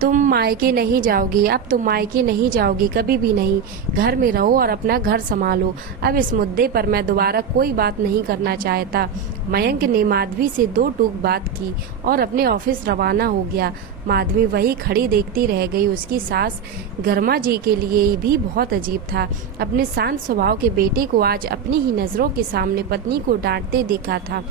तुम मायके नहीं जाओगी, अब तुम मायके नहीं जाओगी, कभी भी नहीं। घर में रहो और अपना घर संभालो। अब इस मुद्दे पर मैं दोबारा कोई बात नहीं करना चाहता। मयंक ने माधवी से दो टूक बात की और अपने ऑफिस रवाना हो गया। माधवी वही खड़ी देखती रह गई। उसकी सास गर्मा जी के लिए भी बहुत अजीब था। अपने शांत स्वभाव के बेटे को आज अपनी ही नज़रों के सामने पत्नी को डांटते देखा था।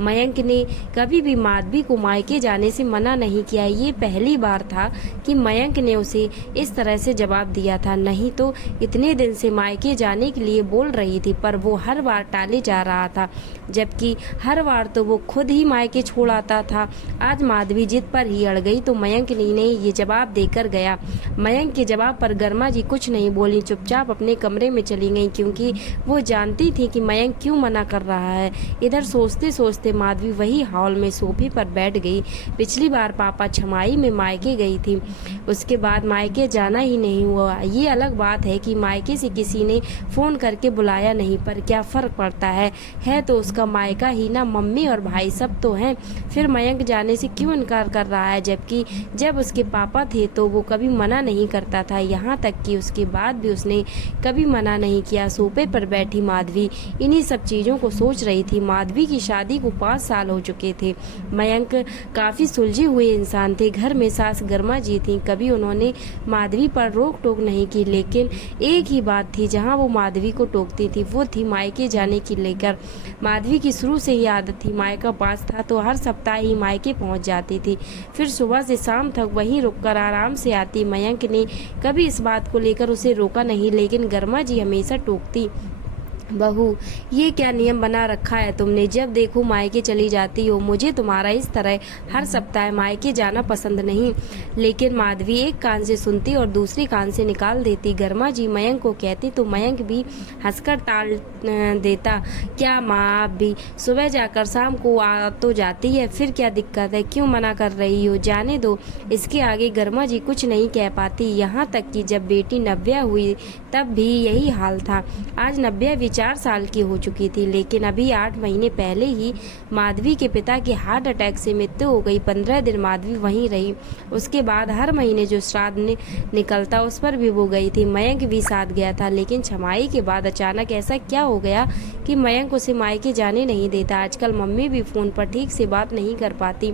मयंक ने कभी भी माधवी को मायके जाने से मना नहीं किया। ये पहली बार था कि मयंक ने उसे इस तरह से जवाब दिया था। नहीं तो इतने दिन से मायके जाने के लिए बोल रही थी, पर वो हर बार टाले जा रहा था, जबकि हर बार तो वो खुद ही मायके छोड़ आता था। आज माधवी जिद पर ही अड़ गई तो मयंक ने ये जवाब देकर गया। मयंक के जवाब पर गर्मा जी कुछ नहीं बोली, चुपचाप अपने कमरे में चली गई, क्योंकि वो जानती थी कि मयंक क्यों मना कर रहा है। इधर सोचते सोचते माधवी वही हॉल में सोफे पर बैठ गई। पिछली बार पापा छमाई में मायके गई थी, उसके बाद मायके जाना ही नहीं हुआ। ये अलग बात है कि मायके से किसी ने फोन करके बुलाया नहीं, पर क्या फर्क पड़ता है तो उसका मायका ही ना। मम्मी और भाई सब तो हैं, फिर मयंक जाने से क्यों इनकार कर रहा है, जबकि जब उसके पापा थे तो वो कभी मना नहीं करता था। यहाँ तक कि उसके बाद भी उसने कभी मना नहीं किया। सोफे पर बैठी माधवी इन्हीं सब चीज़ों को सोच रही थी। माधवी की शादी को 5 साल हो चुके थे। मयंक काफ़ी सुलझे हुए इंसान थे। घर में सास गर्मा जी थी, कभी उन्होंने माधवी पर रोक टोक नहीं की, लेकिन एक ही बात थी जहाँ वो माधवी को टोकती थी, वो थी मायके जाने की लेकर। माधवी की शुरू से ही आदत थी, मायका पास था तो हर सप्ताह ही मायके पहुंच जाती थी, फिर सुबह से शाम तक वहीं रुककर आराम से आती। मयंक ने कभी इस बात को लेकर उसे रोका नहीं, लेकिन गर्मा जी हमेशा टोकती। बहू, ये क्या नियम बना रखा है तुमने, जब देखो मायके चली जाती हो। मुझे तुम्हारा इस तरह हर सप्ताह मायके जाना पसंद नहीं। लेकिन माधवी एक कान से सुनती और दूसरी कान से निकाल देती। गर्मा जी मयंक को कहती तो मयंक भी हंसकर टाल देता। क्या माँ, आप भी सुबह जाकर शाम को आ तो जाती है, फिर क्या दिक्कत है, क्यों मना कर रही हो, जाने दो। इसके आगे गर्मा जी कुछ नहीं कह पाती। यहाँ तक कि जब बेटी नव्या हुई तब भी यही हाल था। आज नव्या भी 4 साल की हो चुकी थी, लेकिन अभी 8 महीने पहले ही माधवी के पिता की हार्ट अटैक से मृत्यु हो गई। 15 दिन माधवी वहीं रही। उसके बाद हर महीने जो श्राद्ध निकलता उस पर भी वो गई थी। मयंक भी साथ गया था, लेकिन छमाई के बाद अचानक ऐसा क्या हो गया कि मयंक उसे मायके जाने नहीं देता। आजकल मम्मी भी फोन पर ठीक से बात नहीं कर पाती।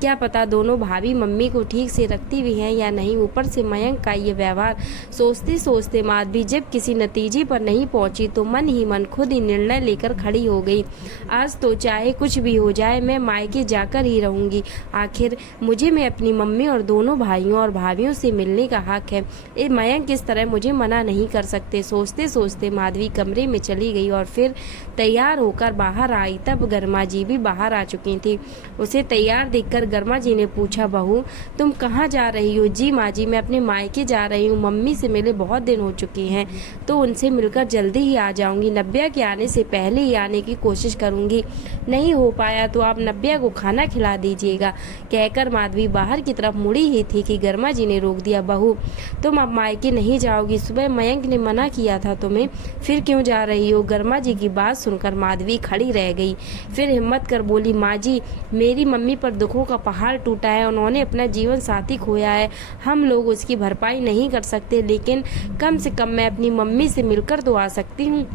क्या पता दोनों भाभी मम्मी को ठीक से रखती भी हैं या नहीं। ऊपर से मयंक का ये व्यवहार। सोचते सोचते माधवी जब किसी नतीजे पर नहीं पहुंची तो मन ही मन खुद ही निर्णय लेकर खड़ी हो गई। आज तो चाहे कुछ भी हो जाए, मैं मायके जाकर ही रहूंगी। आखिर मुझे मैं अपनी मम्मी और दोनों भाइयों और भाभियों से मिलने का हक है। ये मयंक किस तरह मुझे मना नहीं कर सकते। सोचते सोचते माधवी कमरे में चली गई और फिर तैयार होकर बाहर आई। तब गर्मा जी भी बाहर आ चुकी थी। उसे तैयार देखकर गर्मा जी ने पूछा, बहू तुम कहाँ जा रही हो। जी माँ जी, मैं अपने मायके जा रही हूँ। मम्मी से मिले बहुत दिन हो चुके हैं, तो उनसे मिलकर जल्दी ही आ जाऊंगी। नव्या के आने से पहले ही आने की कोशिश करूंगी। नहीं हो पाया तो आप नव्या को खाना खिला दीजिएगा। कहकर माधवी बाहर की तरफ मुड़ी ही थी कि गर्मा जी ने रोक दिया। बहू, तुम अब मायके नहीं जाओगी, सुबह मयंक ने मना किया था तुम्हें, फिर क्यों जा रही हो। गर्मा जी की बात सुनकर माधवी खड़ी रह गई, फिर हिम्मत कर बोली, माँ जी मेरी मम्मी पर दुखों का पहाड़ टूटा है। उन्होंने अपना जीवन साथी खोया है। हम लोग उसकी भरपाई नहीं कर सकते, लेकिन कम से कम मैं अपनी मम्मी से मिलकर तो आ सकती हूँ,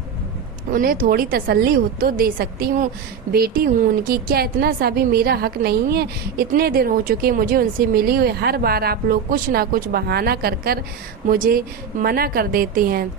उन्हें थोड़ी तसल्ली हो तो दे सकती हूँ। बेटी हूँ उनकी, क्या इतना सा भी मेरा हक नहीं है। इतने दिन हो चुके मुझे उनसे मिली हुए, हर बार आप लोग कुछ ना कुछ बहाना कर कर मुझे मना कर देते हैं।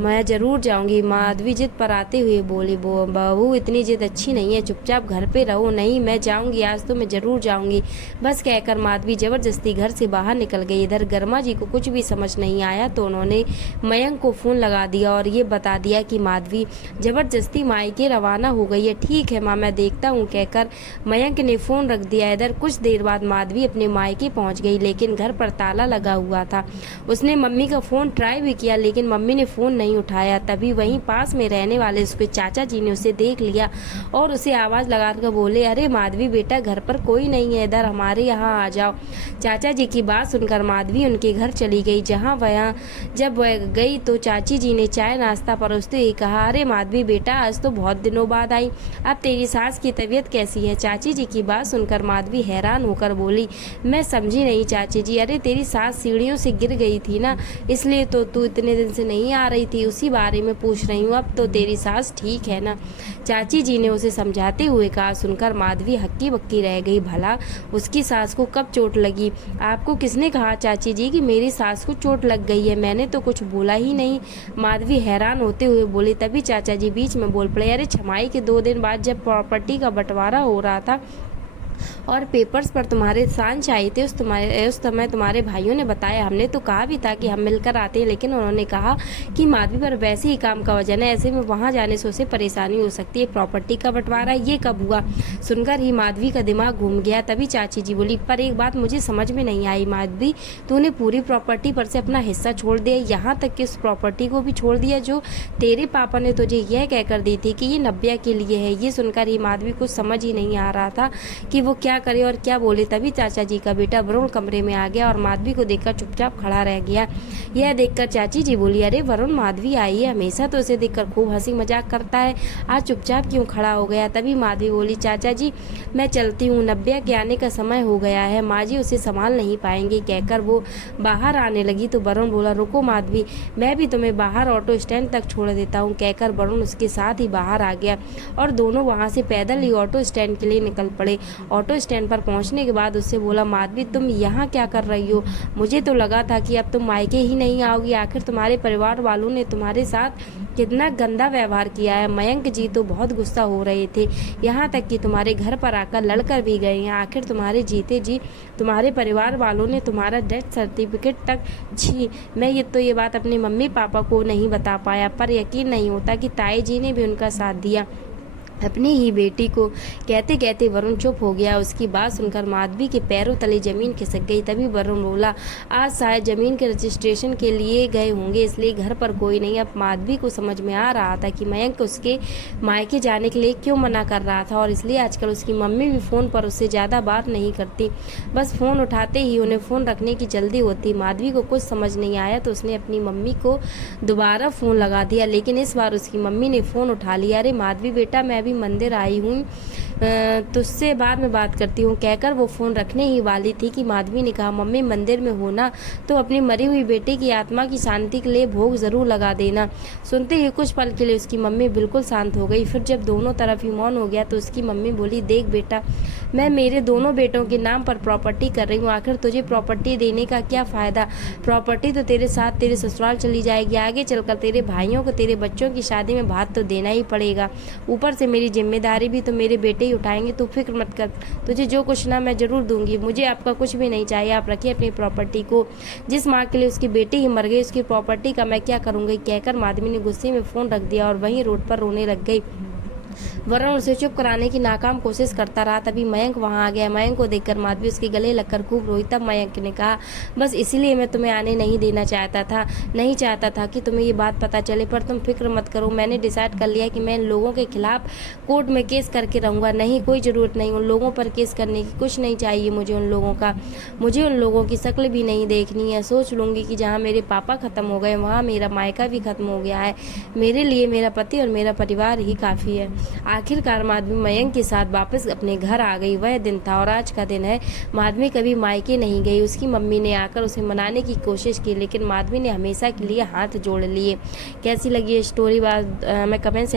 मैं ज़रूर जाऊंगी। माधवी जिद पर आते हुए बोली, बहू इतनी जिद अच्छी नहीं है, चुपचाप घर पे रहो। नहीं मैं जाऊंगी, आज तो मैं ज़रूर जाऊंगी। बस कहकर माधवी ज़बरदस्ती घर से बाहर निकल गई। इधर गर्मा जी को कुछ भी समझ नहीं आया तो उन्होंने मयंक को फ़ोन लगा दिया और ये बता दिया कि माधवी जबरदस्ती मायके रवाना हो गई है। ठीक है माँ, मैं देखता हूँ, कहकर मयंक ने फ़ोन रख दिया। इधर कुछ देर बाद माधवी अपने मायके पहुँच गई, लेकिन घर पर ताला लगा हुआ था। उसने मम्मी का फ़ोन ट्राई भी किया, लेकिन मम्मी ने फ़ोन नहीं उठाया। तभी वहीं पास में रहने वाले उसके चाचा जी ने उसे देख लिया और उसे आवाज़ लगाकर बोले, अरे माधवी बेटा, घर पर कोई नहीं है, इधर हमारे यहाँ आ जाओ। चाचा जी की बात सुनकर माधवी उनके घर चली गई। जब वह गई तो चाची जी ने चाय नाश्ता परोसते ही कहा, अरे माधवी बेटा आज तो बहुत दिनों बाद आई, अब तेरी सास की तबीयत कैसी है? चाची जी की बात सुनकर माधवी हैरान होकर बोली, मैं समझी नहीं चाची जी। अरे तेरी सास सीढ़ियों से गिर गई थी ना, इसलिए तो तू इतने दिन से नहीं आ रही थी, उसी बारे में पूछ रही हूँ। अब तो तेरी सास ठीक है ना? चाची जी ने उसे समझाते हुए कहा। सुनकर माधवी हक्की बक्की रह गई। भला उसकी सास को कब चोट लगी? आपको किसने कहा चाची जी कि मेरी सास को चोट लग गई है? मैंने तो कुछ बोला ही नहीं। माधवी हैरान होते हुए बोली। तभी चाचा जी बीच में बोल पड़े, अरे छमाई के 2 दिन बाद जब प्रॉपर्टी का बंटवारा हो रहा था और पेपर्स पर तुम्हारे सांच आए थे, उस समय तुम्हारे भाइयों ने बताया। हमने तो कहा भी था कि हम मिलकर आते हैं, लेकिन उन्होंने कहा कि माधवी पर वैसे ही काम का वजन है, ऐसे में वहां जाने से उसे परेशानी हो सकती है। प्रॉपर्टी का बंटवारा ये कब हुआ? सुनकर ही माधवी का दिमाग घूम गया। तभी चाची जी बोली, पर एक बात मुझे समझ में नहीं आई माधवी, तूने पूरी प्रॉपर्टी पर से अपना हिस्सा छोड़ दिया, यहाँ तक कि उस प्रॉपर्टी को भी छोड़ दिया जो तेरे पापा ने तुझे यह कहकर दी थी कि ये नब्या के लिए है। ये सुनकर ही माधवी को समझ ही नहीं आ रहा था कि वो क्या करे और क्या बोले। तभी चाचा जी का बेटा वरुण कमरे में आ गया और माधवी को देखकर चुपचाप खड़ा रह गया। यह देखकर चाची जी बोली, अरे वरुण, माधवी आई है, हमेशा तो उसे देखकर खूब हंसी मजाक करता है, आज चुपचाप क्यों खड़ा हो गया? तभी माधवी बोली, चाचा जी मैं चलती हूँ, नब्या के आने का समय हो गया है, माँ जी उसे संभाल नहीं पाएंगे। कहकर वो बाहर आने लगी तो वरुण बोला, रुको माधवी, मैं भी तुम्हें बाहर ऑटो स्टैंड तक छोड़ देता हूँ। कहकर वरुण उसके साथ ही बाहर आ गया और दोनों वहां से पैदल ही ऑटो स्टैंड के लिए निकल पड़े। ऑटो स्टैंड पर पहुंचने के बाद उससे बोला, माधवी तुम यहाँ क्या कर रही हो? मुझे तो लगा था कि अब तुम मायके ही नहीं आओगी, आखिर तुम्हारे परिवार वालों ने तुम्हारे साथ कितना गंदा व्यवहार किया है। मयंक जी तो बहुत गुस्सा हो रहे थे, यहाँ तक कि तुम्हारे घर पर आकर लड़कर भी गए हैं। आखिर तुम्हारे जीते जी तुम्हारे परिवार वालों ने तुम्हारा डेथ सर्टिफिकेट तक मैं ये बात अपने मम्मी पापा को नहीं बता पाया, पर यकीन नहीं होता कि ताई जी ने भी उनका साथ दिया अपनी ही बेटी को। कहते कहते वरुण चुप हो गया। उसकी बात सुनकर माधवी के पैरों तले जमीन खिसक गई। तभी वरुण बोला, आज शायद जमीन के रजिस्ट्रेशन के लिए गए होंगे, इसलिए घर पर कोई नहीं। अब माधवी को समझ में आ रहा था कि मयंक उसके मायके जाने के लिए क्यों मना कर रहा था, और इसलिए आजकल उसकी मम्मी भी फ़ोन पर उससे ज़्यादा बात नहीं करती, बस फ़ोन उठाते ही उन्हें फ़ोन रखने की जल्दी होती। माधवी को कुछ समझ नहीं आया तो उसने अपनी मम्मी को दोबारा फ़ोन लगा दिया, लेकिन इस बार उसकी मम्मी ने फ़ोन उठा लिया। अरे माधवी बेटा, मैं भी मंदिर आई हूँ, तुझसे बाद में बात करती हूँ। कहकर वो फ़ोन रखने ही वाली थी कि माधवी ने कहा, मम्मी मंदिर में हो ना, तो अपनी मरी हुई बेटे की आत्मा की शांति के लिए भोग ज़रूर लगा देना। सुनते ही कुछ पल के लिए उसकी मम्मी बिल्कुल शांत हो गई। फिर जब दोनों तरफ ही मौन हो गया तो उसकी मम्मी बोली, देख बेटा, मैं मेरे दोनों बेटों के नाम पर प्रॉपर्टी कर रही हूँ, आखिर तुझे प्रॉपर्टी देने का क्या फ़ायदा? प्रॉपर्टी तो तेरे साथ तेरे ससुराल चली जाएगी, आगे चलकर तेरे भाइयों को तेरे बच्चों की शादी में भात तो देना ही पड़ेगा, ऊपर से मेरी जिम्मेदारी भी तो मेरे बेटे ही उठाएंगे। तू फिक्र मत कर, तुझे जो कुछ ना मैं जरूर दूंगी, मुझे आपका कुछ भी नहीं चाहिए, आप रखिए अपनी प्रॉपर्टी को। जिस माँ के लिए उसकी बेटी ही मर गई, उसकी प्रॉपर्टी का मैं क्या करूँगी? कहकर माधवी ने गुस्से में फ़ोन रख दिया और वहीं रोड पर रोने लग गई। वरुण उसे चुप कराने की नाकाम कोशिश करता रहा। तभी मयंक वहां आ गया। मयंक को देखकर माधवी उसके गले लगकर खूब रोई। तब मयंक ने कहा, बस इसीलिए मैं तुम्हें आने नहीं देना नहीं चाहता था कि तुम्हें ये बात पता चले, पर तुम फिक्र मत करो, मैंने डिसाइड कर लिया कि मैं इन लोगों के खिलाफ कोर्ट में केस करके रहूँगा। नहीं, कोई ज़रूरत नहीं उन लोगों पर केस करने की, कुछ नहीं चाहिए मुझे उन लोगों का, मुझे उन लोगों की शक्ल भी नहीं देखनी है। सोच लूँगी कि जहाँ मेरे पापा ख़त्म हो गए वहाँ मेरा मायका भी ख़त्म हो गया है, मेरे लिए मेरा पति और मेरा परिवार ही काफ़ी है। आखिरकार माधवी मयंक के साथ वापस अपने घर आ गई। वह दिन था और आज का दिन है। माधवी कभी मायके नहीं गई। उसकी मम्मी ने आकर उसे मनाने की कोशिश की, लेकिन माधवी ने हमेशा के लिए हाथ जोड़ लिए। कैसी लगी ये स्टोरी? मैं कमेंट